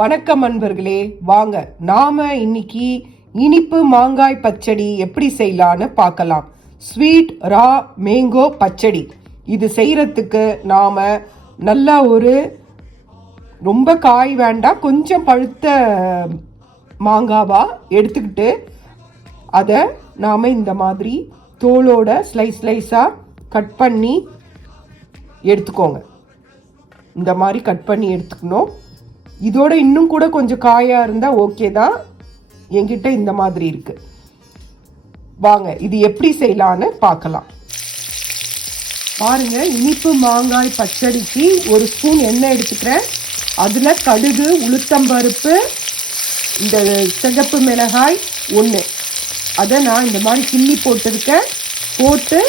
வணக்கம் அன்பர்களே, வாங்க நாம இன்னைக்கு இனிப்பு மாங்காய் பச்சடி எப்படி செய்யலான்னு பார்க்கலாம். ஸ்வீட் ரா மேங்கோ பச்சடி. இது செய்யறதுக்கு நாம நல்லா ஒரு ரொம்ப காய் வேண்டாம், கொஞ்சம் பழுத்த மாங்காவா எடுத்துக்கிட்டு அதை நாம இந்த மாதிரி தோலோட ஸ்லைஸா கட் பண்ணி எடுத்துக்கோங்க. இந்த மாதிரி கட் பண்ணி எடுத்துக்கணும். இதோட இன்னும் கூட கொஞ்சம் காயா இருந்தா ஓகே தான். என்கிட்ட இந்த மாதிரி இருக்கு. வாங்க இது எப்படி செய்யலான்னு பார்க்கலாம். பாருங்க, இனிப்பு மாங்காய் பச்சடிக்கு ஒரு ஸ்பூன் எண்ணெய் எடுத்துக்கிறேன். அதுல கடுகு, உளுத்தம்பருப்பு, இந்த சிகப்பு மிளகாய் 1 அதை நான் இந்த மாதிரி கிள்ளி போட்டிருக்கேன். போட்டு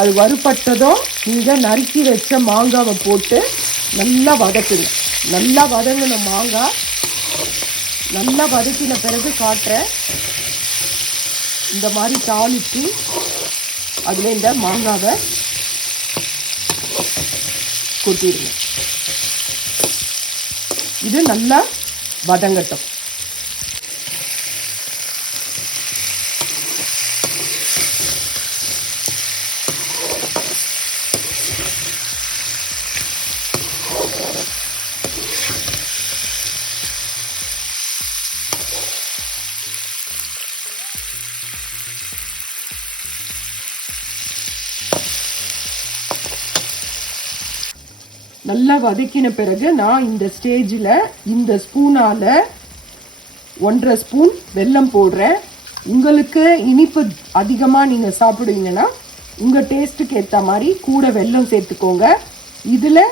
அது வறுபட்டதும் நீங்கள் நறுக்கி வச்ச மாங்காவை போட்டு நல்லா வதக்குங்க. நல்லா வதங்கின மாங்காய் நல்லா வதக்கின பிறகு காட்டுறேன். இந்த மாதிரி தாளித்து அதில் இந்த மாங்காவை கொட்டிடுங்க. இது நல்லா வதங்கட்டும். நல்லா வதக்கின பிறகு நான் இந்த ஸ்டேஜில் இந்த ஸ்பூனால் 1.5 ஸ்பூன் வெல்லம் போடுறேன். உங்களுக்கு இனிப்பு அதிகமாக நீங்கள் சாப்பிடுவீங்கன்னா உங்கள் டேஸ்ட்டுக்கு ஏற்ற மாதிரி கூட வெல்லம் சேர்த்துக்கோங்க. இதில்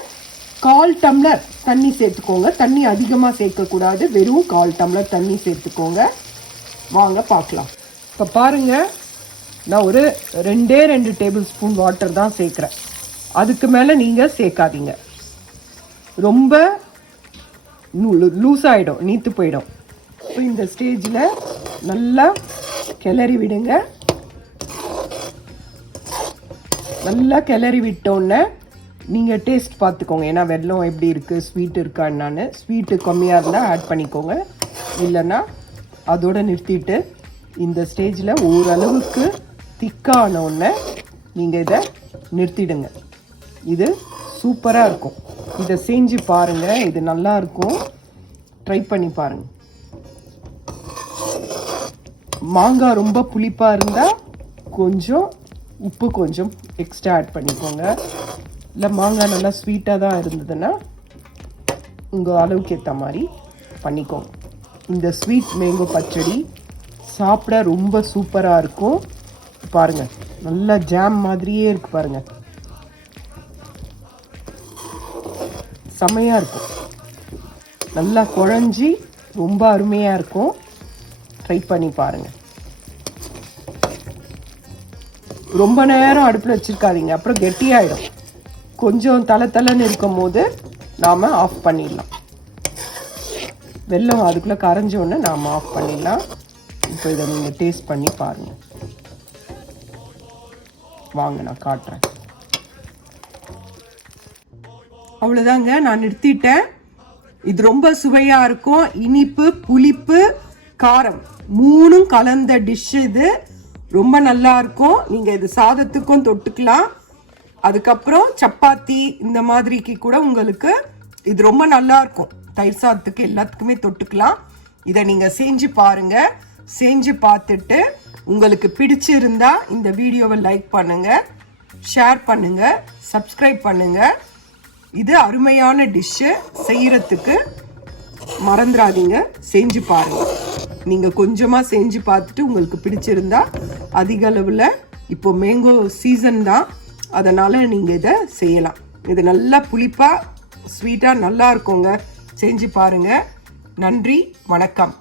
1/4 டம்ளர் தண்ணி சேர்த்துக்கோங்க. தண்ணி அதிகமாக சேர்க்கக்கூடாது, வெறும் 1/4 டம்ளர் தண்ணி சேர்த்துக்கோங்க. வாங்க பார்க்கலாம். இப்போ பாருங்கள், நான் ஒரு 2 டேபிள் ஸ்பூன் வாட்டர் தான் சேர்க்குறேன். அதுக்கு மேலே நீங்கள் சேர்க்காதீங்க. ரொம்ப லூஸ் ஆகிடும், நீத்து போயிடும். இப்போ இந்த ஸ்டேஜில் நல்லா கிளறி விடுங்க. நல்லா கிளறி விட்டோன்னே நீங்கள் டேஸ்ட் பார்த்துக்கோங்க. ஏன்னா வெல்லம் எப்படி இருக்குது, ஸ்வீட் இருக்கா என்னான்னு. ஸ்வீட்டு கம்மியாக இருந்தால் ஆட் பண்ணிக்கோங்க, இல்லைன்னா அதோடு நிறுத்திட்டு இந்த ஸ்டேஜில் ஓரளவுக்கு திக்கானோடனே நீங்கள் இதை நிறுத்திடுங்க. இது சூப்பராக இருக்கும். இதை செஞ்சு பாருங்கள், இது நல்லா இருக்கும். ட்ரை பண்ணி பாருங்கள். மாங்காய் ரொம்ப புளிப்பாக இருந்தால் கொஞ்சம் உப்பு கொஞ்சம் எக்ஸ்ட்ரா ஆட் பண்ணிக்கோங்க. இல்லை மாங்காய் நல்லா ஸ்வீட்டாக தான் இருந்ததுன்னா உங்கள் அளவுக்கு ஏற்ற மாதிரி பண்ணிக்கோங்க. இந்த ஸ்வீட் மேங்கோ பச்சடி சாப்பிட ரொம்ப சூப்பராக இருக்கும். பாருங்கள், நல்லா ஜாம் மாதிரியே இருக்குது பாருங்கள். செம்மையாக இருக்கும். நல்லா குழஞ்சி ரொம்ப அருமையாக இருக்கும். ட்ரை பண்ணி பாருங்கள். ரொம்ப நேரம் அடுப்பில் வச்சுருக்காதீங்க, அப்புறம் கெட்டியாயிடும். கொஞ்சம் தலை இருக்கும் போது நாம் ஆஃப் பண்ணிடலாம். வெல்லம் அதுக்குள்ளே கரைஞ்சோடனே நாம் ஆஃப் பண்ணிடலாம். இப்போ இதை நீங்கள் டேஸ்ட் பண்ணி பாருங்கள். வாங்க நான் காட்டுறேன். அவ்வளோதாங்க, நான் நிறுத்திட்டேன். இது ரொம்ப சுவையாக இருக்கும். இனிப்பு, புளிப்பு, காரம் 3ம் கலந்த டிஷ். இது ரொம்ப நல்லா இருக்கும். நீங்கள் இது சாதத்துக்கும் தொட்டுக்கலாம். அதுக்கப்புறம் சப்பாத்தி இந்த மாதிரிக்கு கூட உங்களுக்கு இது ரொம்ப நல்லா இருக்கும். தயிர் சாதத்துக்கு எல்லாத்துக்குமே தொட்டுக்கலாம். இதை நீங்கள் செஞ்சு பாருங்க. செஞ்சு பார்த்துட்டு உங்களுக்கு பிடிச்சிருந்தா இந்த வீடியோவை லைக் பண்ணுங்க, ஷேர் பண்ணுங்க, சப்ஸ்கிரைப் பண்ணுங்க. இது அருமையான டிஷ்ஷு. செய்யறதுக்கு மறந்துடாதீங்க, செஞ்சு பாருங்க. நீங்கள் கொஞ்சமாக செஞ்சு பார்த்துட்டு உங்களுக்கு பிடிச்சிருந்தா அதிக அளவில், இப்போ மேங்கோ சீசன் தான், அதனால் நீங்கள் இதை செய்யலாம். இது நல்லா புளிப்பாக ஸ்வீட்டாக நல்லா இருக்குங்க. செஞ்சு பாருங்கள். நன்றி, வணக்கம்.